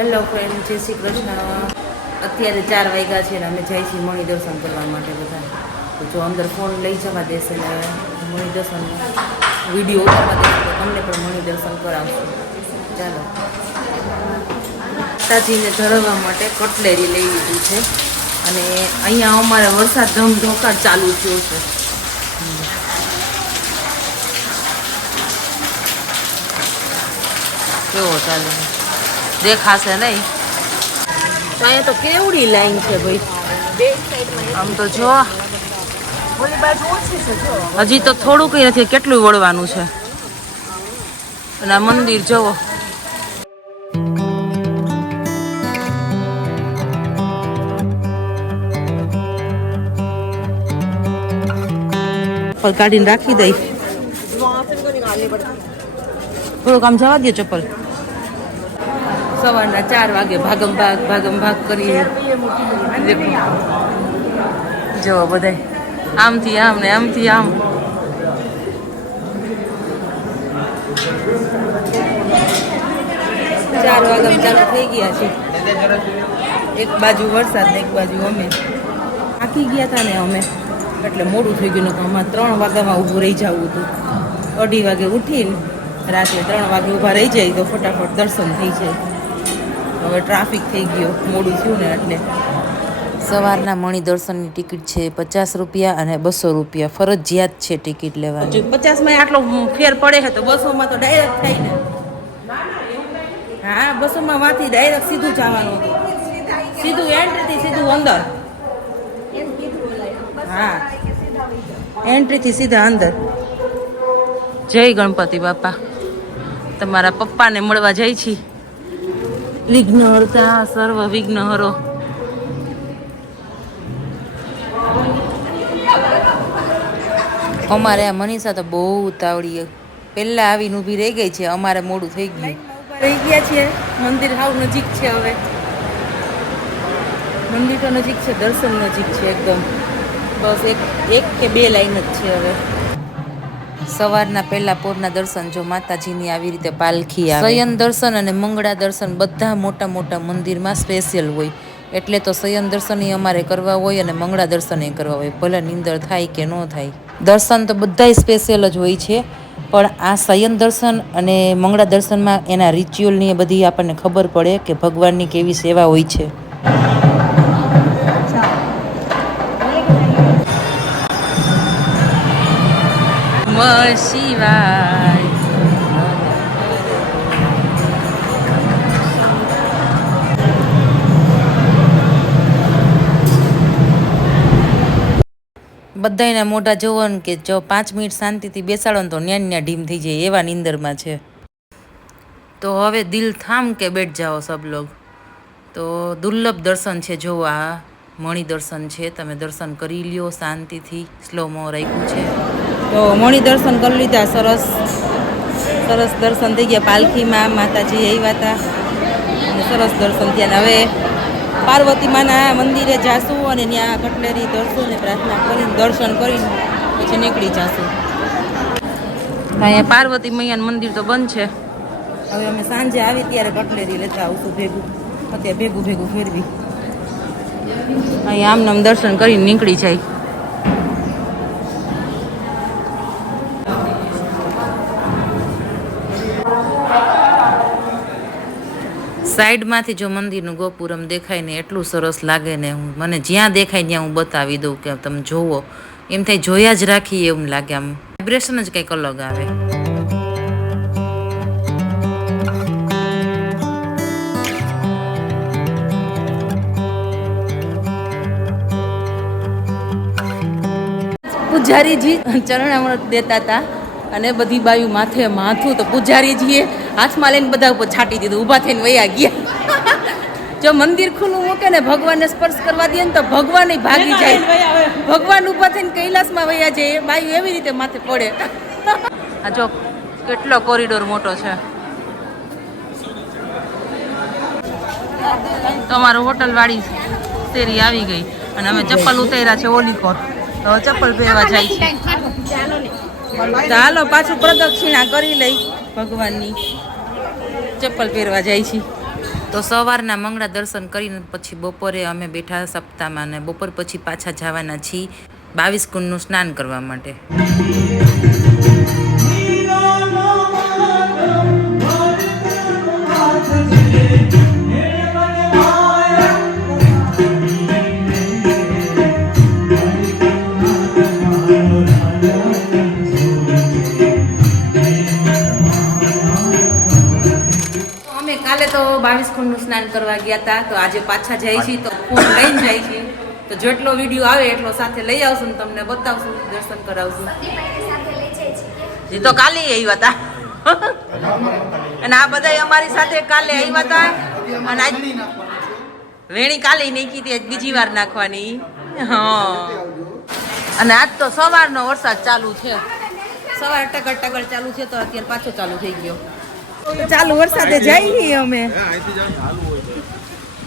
Hello friend, જય શ્રી કૃષ્ણ. અત્યારે 4 વાગ્યા છે ને અમે જઈએ છીએ મણિ દર્શન કરવા માટે બધા. તો જો અંદર ફોન લઈ જવા દેશે ને મણિ દર્શન વિડીયો ઉતારવા દેશે તો તમને પણ મણિ દર્શન કરાવશું. ચાલો. માતાજીને ધરવા માટે કટલેરી લઈ લીધી છે અને અહીંયા અમારે વરસાદ ધમધોકાર ચાલુ થયો છે. કેવો ચાલે દેખાશે નહીં. તો અહીંયા તો કેવડી લાઈન છે ભાઈ. આમ તો જો હજી તો થોડું કઈ નથી, કેટલું વળવાનું છે. અને આ મંદિર જોવો. ચપ્પલ કાઢીને રાખી દઈ. થોડુંક આમ જવા દે ચપ્પલ. સવારના 4 વાગે ભાગમ ભાગ કરીએ. જો બધા આમથી આમ ને આમથી આમ. 4 વાગ્યા ચાલુ થઈ ગયા છે. એક બાજુ વરસાદ ને એક બાજુ અમે થાકી ગયા હતા ને અમે, એટલે મોડું થઈ ગયું. તો અમારે 3 વાગ્યામાં ઊભું રહી જવું હતું. 2:30 વાગે ઉઠીને રાત્રે 3 વાગે ઊભા રહી જાય તો ફટાફટ દર્શન થઈ જાય. હવે ટ્રાફિક થઈ ગયો, મોડું થયું ને એટલે. સવારના મણિ દર્શનની ટિકિટ છે 50 રૂપિયા અને 200 રૂપિયા. ફરજિયાત છે ટિકિટ લેવાની. 50માં આટલો ફેર પડે છે તો 200માં તો ડાયરેક્ટ થાય ને. હા, 200માં વાંથી ડાયરેક્ટ સીધું જવાનું હતું. સીધું એન્ટ્રીથી સીધું અંદર. હા, એન્ટ્રીથી સીધા અંદર. જય ગણપતિ બાપા. તમારા પપ્પાને મળવા જાય છે. વિઘ્ન હરતા સર્વ વિઘ્ન હરો. અમારે આ મનીષા તો બહુ ઉતાવળી પહેલા આવીને ઊભી રહી ગઈ છે. અમારે મોડું થઈ ગયું. રહી ગયા છીએ. મંદિર હાવ નજીક છે. હવે મંદિર તો નજીક છે, દર્શન નજીક છે એકદમ. બસ એક કે 2 લાઈન જ છે હવે. સવારના પહેલા પોરના દર્શન જો માતાજીની આવી રીતે પાલખી આવે. શયન દર્શન અને મંગળા દર્શન બધા મોટા મોટા મંદિરમાં સ્પેશિયલ હોય. એટલે તો શયન દર્શન અમારે કરવા હોય અને મંગળા દર્શન કરવા હોય. ભલે નીંદર થાય કે ન થાય, દર્શન તો બધાય સ્પેશિયલ જ હોય છે. પણ આ શયન દર્શન અને મંગળા દર્શનમાં એના રિચ્યુઅલની બધી આપણને ખબર પડે કે ભગવાનની કેવી સેવા હોય છે. શિવાય. બધાયના મોઢા જોવો ને કે જો 5 મિનિટ શાંતિથી બેસાડો ને તો ન્યા ઢીમ થઈ જાય એવા નીંદરમાં છે. તો હવે દિલ થામ કે બેઠ જાઓ સબ લોગ. તો દુર્લભ દર્શન છે. જો આ મણિ દર્શન છે, તમે દર્શન કરી લ્યો શાંતિથી. સ્લોમો રાખ્યું છે. તો મણિ દર્શન કરી લીધા. સરસ સરસ દર્શન થઈ ગયા. પાલખીમાં માતાજી આવ્યા હતા અને સરસ દર્શન થયા. હવે પાર્વતી માના મંદિરે જાશું અને ત્યાં કટલેરી દર્શન ને પ્રાર્થના કરીને દર્શન કરીને પછી નીકળી જાશું. અહીંયા પાર્વતી મૈયાનું મંદિર તો બંધ છે. હવે અમે સાંજે આવી ત્યારે કટલેરી લેતા આવશું ભેગું. અત્યારે ભેગું ફેરવી અહીંયા આમ દર્શન કરીને નીકળી જાય. સાઈડમાંથી જો મંદિરનું ગોપુરમ દેખાય ને એટલું સરસ લાગે ને. મને જ્યાં દેખાય ત્યાં હું બતાવી દઉં કે તમે જોવો. એમ થાય જોયા જ રાખીએ એવું લાગે. આમ વાઇબ્રેશન જ કંઈક અલગ આવે. પૂજારીજી ચરણામૃત દેતા હતા અને બધી બાયું માથું તો પૂજારીજીએ હાથમાં લઈને બધા ઉપર છાંટી દીધું. ઊભા થઈને વયા ગયા. જો મંદિર ખુલ્લું મૂકે ને ભગવાનને સ્પર્શ કરવા દે ને તો ભગવાન ભાગી જાય. ભગવાન ઊભા થઈને કૈલાસમાં વયા જાય. એ બાયું એવી રીતે માથે પડે. આ જો કેટલો કોરિડોર મોટો છે. તમારો હોટલ વાળી શેરી આવી ગઈ અને અમે ચપ્પલ ઉતાર્યા છે ઓલી પર. તો ચપ્પલ પહેરવા જાય છે. ચાલો પાછું પ્રદક્ષિણા કરી લઈ ભગવાનની. ચપ્પલ પહેરવા જાય છે. તો સવારના મંગળા દર્શન કરીને પછી બપોરે અમે બેઠા સપ્તાહમાં ને બપોર પછી પાછા જવાના છીએ 22 કુંડનું સ્નાન કરવા માટે. કાલે તો 22 કુંડનું સ્નાન કરવા ગયા હતા, તો આજે પાછા જાય છે તો ફોન લઈને જાય છે. તો જેટલો વિડીયો આવે એટલો સાથે લઈ આવશું ને તમને બતાવશું, દર્શન કરાવશું. એ તો કાલે આવ્યા હતા અને આ બધા અમારી સાથે કાલે આવ્યા હતા અને આજ વેણી કાલે નાખી હતી, બીજી વાર નાખવાની. હા, અને આજ તો સવારનો વરસાદ ચાલુ છે, સવાર ટકર ટકર ચાલુ છે, તો અત્યારે પાછો ચાલુ થઈ ગયો. ચાલુ વરસાદે જઈએ અમે,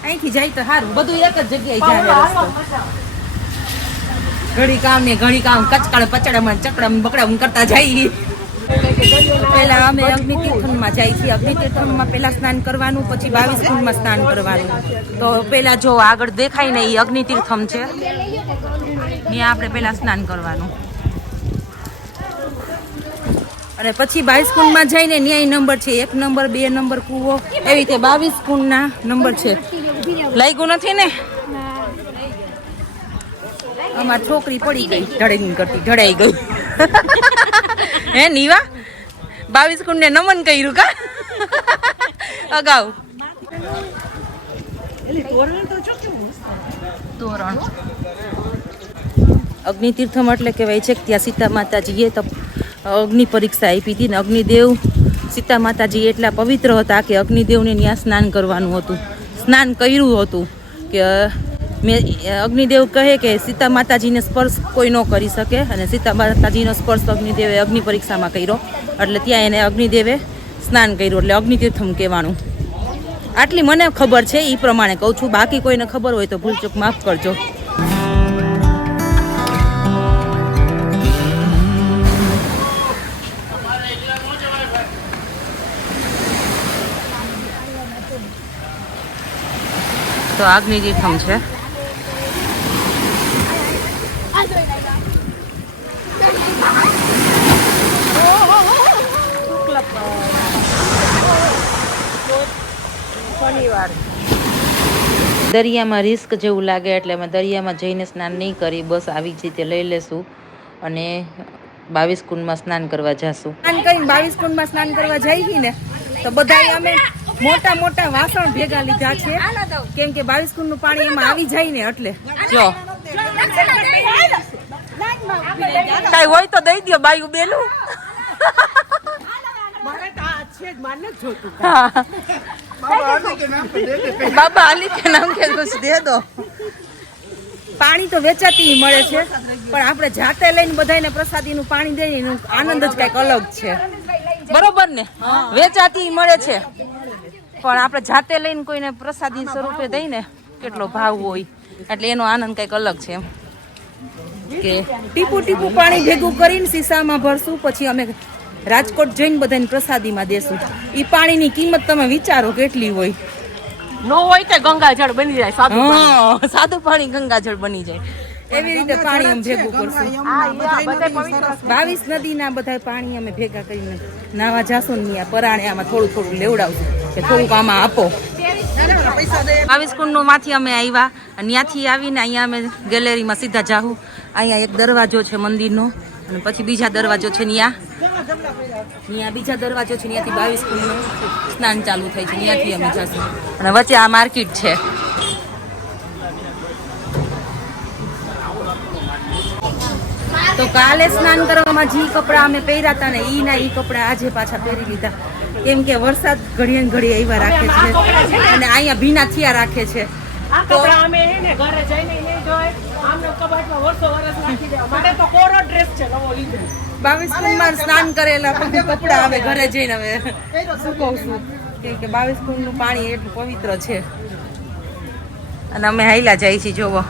અહીંથી જાય તો સારું, બધું એક જ જગ્યાએ જાય. ઘડી કામ ને ઘડી કામ કચકડ પચડામાં ચકડમ બકડમ કરતા જઈએ. પહેલા અમે અગ્નિતીર્થમાં જાય છીએ. અગ્નિતીર્થમાં પહેલા સ્નાન કરવાનું, પછી 22 કુંડમાં સ્નાન કરવાનું. તો પહેલા જો આગળ દેખાય ને એ અગ્નિતીર્થમ છે, ત્યાં આપણે પહેલા સ્નાન કરવાનું અને પછી 22 કુંડમાં જઈને ન્યાય નંબર છે, 1 નંબર 2 નંબર કૂવો, એવી રીતે 22 કુંડના નંબર છે. લાગ્યું નથી ને? અમારી છોકરી પડી ગઈ, ઢળેંગ કરતી ઢળાઈ ગઈ. હે નીવા 22 કુંડને નમન કર્યું કા અગાઉ. તોરણ અગ્નિતીર્થમ એટલે કહેવાય છે કે ત્યાં સીતા માતાજીએ અગ્નિ પરીક્ષા આપી હતી ને અગ્નિદેવ સીતા માતાજી એટલા પવિત્ર હતા કે અગ્નિદેવને ત્યાં સ્નાન કરવાનું હતું, સ્નાન કર્યું હતું કે અગ્નિદેવ કહે કે સીતા માતાજીને સ્પર્શ કોઈ ન કરી શકે, અને સીતા માતાજીનો સ્પર્શ અગ્નિદેવે અગ્નિ પરીક્ષામાં કર્યો, એટલે ત્યાં એને અગ્નિદેવે સ્નાન કર્યું, એટલે અગ્નિતીર્થમ કહેવાનું. આટલી મને ખબર છે, એ પ્રમાણે કહું છું, બાકી કોઈને ખબર હોય તો ભૂલચૂક માફ કરજો. તો અગ્નિતીર્થમ છે. દરિયામાં રિસ્ક જેવું લાગે એટલે અમે દરિયામાં જઈને સ્નાન નહીં કરી, બસ આવી જ રીતે લઈ લેશું અને 22 કુંડમાં સ્નાન કરવા જશું. સ્નાન કરીને 22 કુંડમાં સ્નાન કરવા જઈએ ને તો બધા અમે મોટા મોટા વાસણ ભેગા લીધા છે, કેમ કે 22 કુંડનું પાણી એમાં આવી જાય ને, એટલે જો કઈ હોય તો દઈ દો બાયું બેલું. બાબા અલી કે નામ કે કુછ દે દો. પાણી તો વેચાતી મળે છે, પણ આપણે જાતે લઈને બધાને પ્રસાદીનું પાણી દઈએ એનો આનંદ જ કઈક અલગ છે, બરોબર ને? વેચાતી મળે છે, પણ આપણે જાતે લઈને કોઈને પ્રસાદી સ્વરૂપે દઈને કેટલો ભાવ હોય, એટલે એનો આનંદ કઈક અલગ છે. એમ કે ટીપુ ટીપુ પાણી ભેગું કરીને સીસામાં ભરશું, પછી અમે રાજકોટ જઈને બધાને પ્રસાદીમાં દેશું. એ પાણીની કિંમત તમે વિચારો કેટલી હોય. નો હોય તો ગંગાજળ બની જાય, સાદું પાણી ગંગાજળ બની જાય, એવી રીતે પાણી અમે ભેગું કરશું. 22 નદીના બધા પાણી અમે ભેગા કરીને નાવા જાશું ને પરાણે આમાં થોડું થોડું લેવડાવશું કે થોડુંક આમાં આપો. 22 કુંડનું માંથી અમે આવ્યા, ત્યાંથી આવીને અહીંયા અમે ગેલેરીમાં સીધા જાહું. અહીંયા એક દરવાજો છે મંદિરનો, અને પછી બીજા દરવાજો છે, ત્યાં બીજા દરવાજો છે, ત્યાંથી 22 કુંડનું સ્નાન ચાલુ થાય છે, ત્યાંથી અમે જશું. અને વચ્ચે આ માર્કેટ છે. તો કાલે સ્નાન કરવામાં જે કપડાં અમે પહેર્યા હતા ને ઈ કપડાં આજે પાછા પહેરી લીધા, કેમ કે વરસાદ ઘડીએ ઘડીએ આવ્યા રાખે છે અને અહીંયા ભીના થયા રાખે છે. તો અમે એને ઘરે જઈને નહીં જોય, આમને કબાટમાં વર્ષો વર્ષ રાખી દે. મારે તો કોરો ડ્રેસ છે નવો લીધો. 22 કુંડમાં સ્નાન કરેલા કપડા હવે ઘરે જઈને હવે શું કહું છું, કેમ કે 22 કુંડનું પાણી એટલું પવિત્ર છે. અને અમે હાઈલા જાય છીએ, જોવો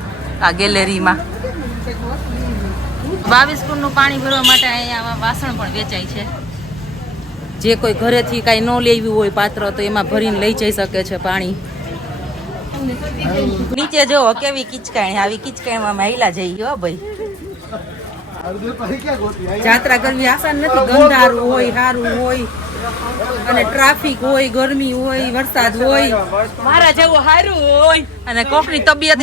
આ ગેલેરીમાં 22 કુંડનું પાણી ભરવા માટે અહીંયા વાસણ પણ વેચાય છે. જે કોઈ ઘરેથી કાંઈ ન લેવું હોય પાત્ર તો એમાં ભરીને લઈ જઈ શકે છે પાણી. નીચે જો કેવી કિચકાણી, આવી કિચકાણીમાં મહિલા જઈ ગયો ભાઈ. જાત્રા કરવી આસાન નથી. ગંધારું હોય, સારું હોય અને ટ્રાફિક હોય, ગરમી હોય, વરસાદ હોય, મારા જેવું સારું હોય અને કોકની તબિયત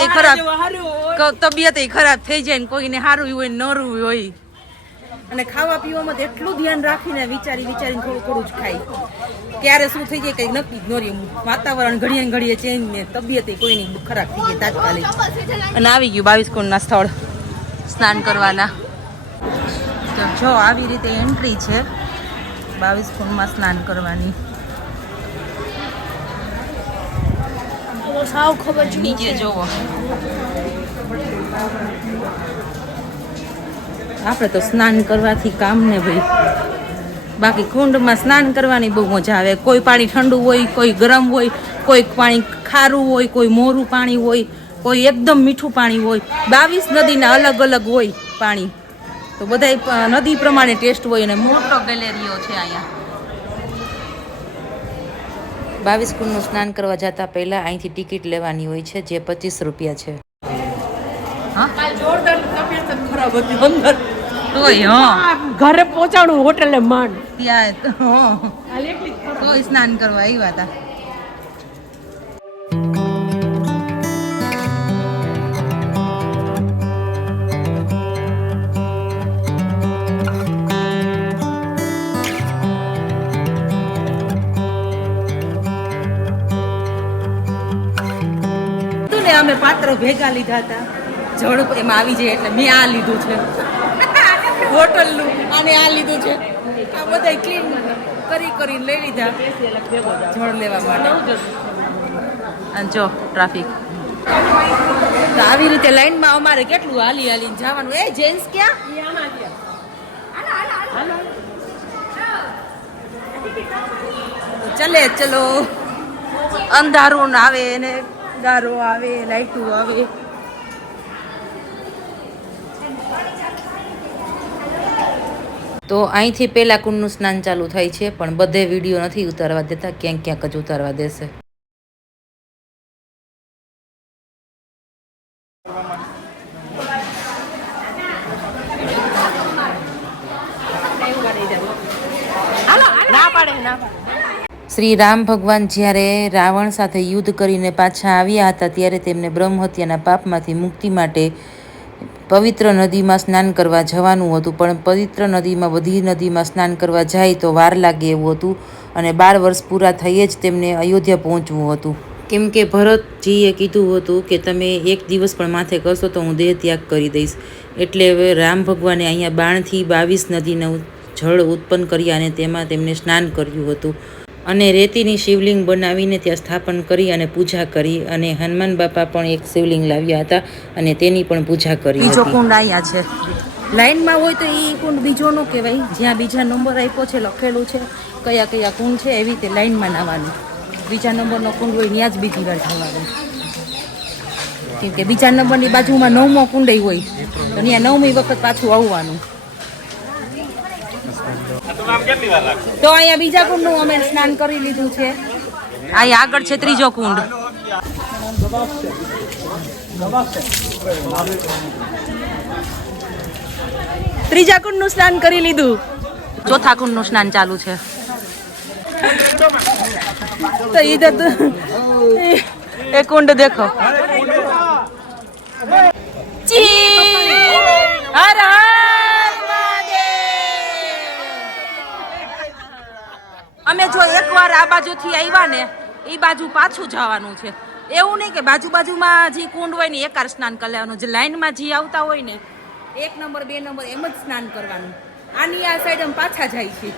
ખરાબ થઈ જાય ને કોઈને સારું હોય નરું હોય. અને ખાવા પીવામાં તો એટલું ધ્યાન રાખીને વિચારીને થોડું થોડું જ ખાય. ક્યારે શું થઈ જાય કઈ નક્કી જ ન રહે. વાતાવરણ ઘડીએ ચેન્જ ને તબિયત કોઈની ખરાબ થઈ જાય તાત્કાલિક. અને આવી ગયું 22 કુંડના સ્થળ સ્નાન કરવાના. તો જો આવી રીતે એન્ટ્રી છે 22 કુંડમાં સ્નાન કરવાની. સાવ ખબર જ નીચે જોવો. આપણે તો સ્નાન કરવાથી કામ ને ભાઈ. બાકી કુંડમાં સ્નાન કરવાની બહુ મજા આવે. કોઈ પાણી ઠંડુ હોય, કોઈ ગરમ હોય, કોઈ પાણી ખારું હોય, કોઈ મોરું પાણી હોય, કોઈ એકદમ મીઠું પાણી હોય. 22 નદીના અલગ અલગ હોય પાણી. તો બધા નદી પ્રમાણે ટેસ્ટ હોય. અને મોટો ગેલેરીઓ છે અહીંયા. 22 કુંડનું સ્નાન કરવા જતા પહેલા અહીંથી ટિકિટ લેવાની હોય છે, જે 25 રૂપિયા છે. જોરદાર તબિયત ખરાબ હતી અંદર. તોય ઘરે પહોંચાડું હોટેલે માંડ ત્યાં તોય સ્નાન કરવા આવ્યા હતા. અમે પાત્ર ભેગા લીધા હતા. જળ એમાં આવી જાય એટલે મેં આ લીધું છે હોટલનું, અને આ લીધું છે. આ બધા ક્લીન કરીને લઈ લીધા જળ લેવા માટે. અને જો ટ્રાફિક તો આવી રીતે લાઈનમાં અમારે કેટલું હાલીને જવાનું. એ જેન્ટ્સ ક્યાં ચલે ચલો. અંધારું આવે ને ગારો આવે, લાઈટું આવે. તો અહીંથી પહેલા કુંડનું સ્નાન ચાલુ થાય છે, પણ બધે વિડીયો નથી ઉતારવા દેતા, ક્યાંક ક્યાંક જ ઉતારવા દેશે. શ્રી રામ ભગવાન જ્યારે રાવણ સાથે યુદ્ધ કરીને પાછા આવ્યા હતા ત્યારે તેમને બ્રહ્મહત્યાના પાપમાંથી મુક્તિ માટે પવિત્ર નદીમાં સ્નાન કરવા જવાનું હતું. પણ પવિત્ર નદીમાં બધી નદીમાં સ્નાન કરવા જાય તો વાર લાગે એવું હતું. અને 12 વર્ષ પૂરા થઈએ જ તેમને અયોધ્યા પહોંચવું હતું. કેમ કે ભરતજીએ કીધું હતું કે તમે એક દિવસ પણ માથે કરશો તો હું દેહ ત્યાગ કરી દઈશ. એટલે હવે રામ ભગવાને અહીંયા બાણથી 22 નદીનું જળ ઉત્પન્ન કર્યા અને તેમાં તેમને સ્નાન કર્યું હતું. અને રેતીની શિવલિંગ બનાવીને ત્યાં સ્થાપન કરી અને પૂજા કરી. અને હનુમાન બાપા પણ એક શિવલિંગ લાવ્યા હતા અને તેની પણ પૂજા કરી. બીજો કુંડ અહીંયા છે. લાઈનમાં હોય તો એ કુંડ બીજો નો કહેવાય. જ્યાં બીજા નંબર આપ્યો છે લખેલું છે કયા કયા કુંડ છે, એવી રીતે લાઈનમાં નાવાનું. બીજા નંબરનો કુંડ હોય ત્યાં જ બીજી વાર જવાનું. કેમ કે બીજા નંબરની બાજુમાં 9મો કુંડ હોય તો ત્યાં 9મી વખત પાછું આવવાનું. તો અહીંયા બીજા કુંડનું અમે સ્નાન કરી લીધું છે. અહીંયા આગળ છે ત્રીજો કુંડ. ત્રીજા કુંડનું સ્નાન કરી લીધું. ચોથા કુંડનું સ્નાન ચાલુ છે. તો ઇધર એ કુંડ દેખો. હર અમે જો એકવાર આ બાજુથી આવ્યા ને એ બાજુ પાછું જવાનું છે. એવું નહીં કે બાજુમાં જે કુંડ હોય ને એકાર સ્નાન કરી લેવાનું. જે લાઈનમાં જે આવતા હોય ને 1 નંબર 2 નંબર એમ જ સ્નાન કરવાનું. આની આ સાઈડ અમે પાછા જાય છે.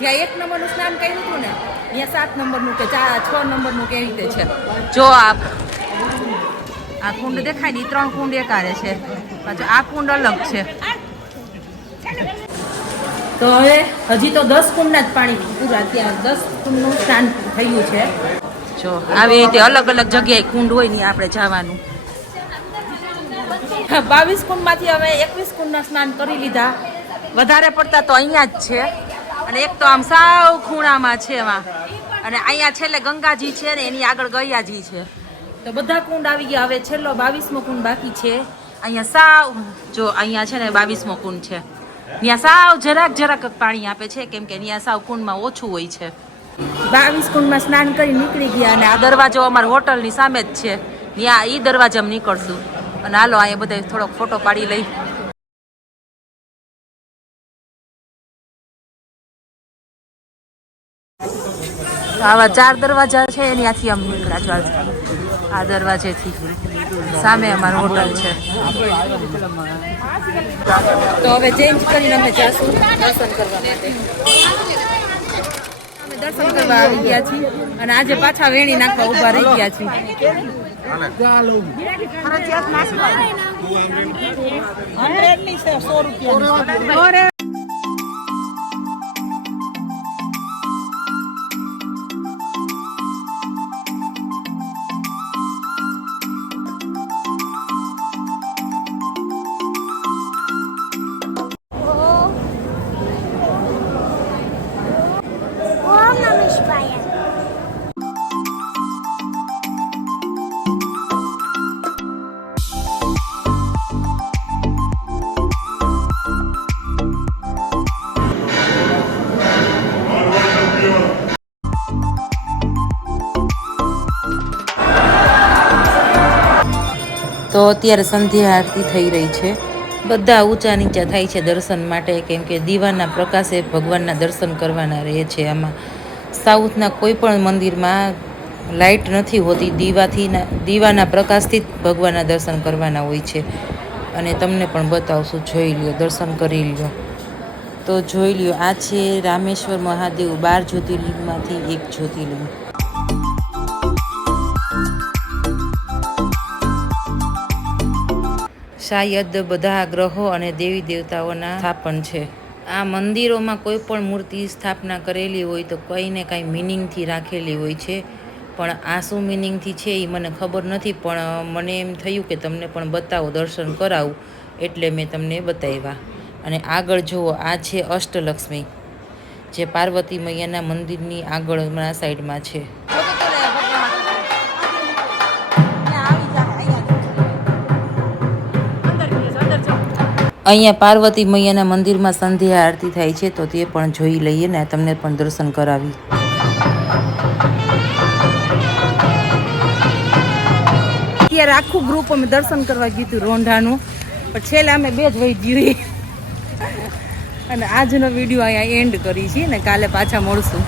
જ્યાં 1 નંબરનું સ્નાન કર્યું હતું ને ત્યાં 7 નંબરનું કે 6 નંબરનું કેવી રીતે છે. જો આ કુંડ દેખાય ને 3 કુંડ એકારે છે. પાછું આ કુંડ અલગ છે. તો હવે હજી તો 10 કુંડના જ પાણી પૂરા. ત્યાં 10 કુંડનું સ્નાન થયું છે. જો આવી રીતે અલગ અલગ જગ્યાએ કુંડ હોય ને આપણે જવાનું. 22 કુંડમાંથી હવે 21 કુંડના સ્નાન કરી લીધા. વધારે પડતા તો અહીંયા જ છે. અને અને એક તો આમ સાવ ખૂણામાં છે એમાં, અને અહીંયા છેલ્લે ગંગાજી છે ને એની આગળ ગયાજી છે. તો બધા કુંડ આવી ગયા. હવે છેલ્લો 22મો કુંડ બાકી છે. અહીંયા સાવ જો અહીંયા છે ને 22મો કુંડ છે. ત્યાં સાવ જરાક પાણી આપે છે, કેમ કે ત્યાં સાવ કુંડમાં ઓછું હોય છે. 22 કુંડમાં સ્નાન કરી નીકળી ગયા, અને આ દરવાજો અમારા હોટલની સામે જ છે. ત્યાં ઈ દરવાજામાં નીકળશું. અને હાલો અહીંયા બધા થોડોક ફોટો પાડી લઈ. આવા 4 દરવાજા છે, એનાથી આમ નીકળ્યા. આ દરવાજેથી સામે અમારું હોટલ છે. તો હવે ચેન્જ કરીને અમે જાશું દર્શન કરવા માટે. અમે દર્શન કરવા આવી ગયા છીએ, અને આજે પાછા વેણી નાખવા ઊભા રહી ગયા છીએ. તો અત્યારે સંધ્યા આરતી થઈ રહી છે. બધા ઊંચા નીચા થાય છે દર્શન માટે, કેમ કે દીવાના પ્રકાશે ભગવાનના દર્શન કરવાના રહે છે. આમાં સાઉથના કોઈ પણ મંદિરમાં લાઇટ નથી હોતી, દીવાના પ્રકાશથી જ ભગવાનના દર્શન કરવાના હોય છે. અને તમને પણ બતાવશું, જોઈ લ્યો, દર્શન કરી લ્યો. તો જોઈ લ્યો, આ છે રામેશ્વર મહાદેવ, 12 જ્યોતિર્લિંગમાંથી એક જ્યોતિર્લિંગ. શાયદ બધા ગ્રહો અને દેવી દેવતાઓના સ્થાપન છે. આ મંદિરોમાં કોઈ પણ મૂર્તિ સ્થાપના કરેલી હોય તો કંઈ ને કંઈ મિનિંગથી રાખેલી હોય છે. પણ આ શું મિનિંગથી છે એ મને ખબર નથી, પણ મને એમ થયું કે તમને પણ બતાવો, દર્શન કરાવું, એટલે મેં તમને બતાવ્યા. અને આગળ જુઓ, આ છે અષ્ટલક્ષ્મી, જે પાર્વતી મૈયાના મંદિરની આગળના સાઈડમાં છે. અહીંયા પાર્વતી મૈયાના મંદિરમાં સંધ્યા આરતી થાય છે, તો તે પણ જોઈ લઈએ ને તમને પણ દર્શન કરાવી. અત્યારે આખું ગ્રુપ અમે દર્શન કરવા ગયું હતું રોંઢાનું, પણ છેલ્લે અમે 2 જ વહી ગયું. અને આજનો વિડીયો અહીંયા એન્ડ કરી છે ને કાલે પાછા મળશું.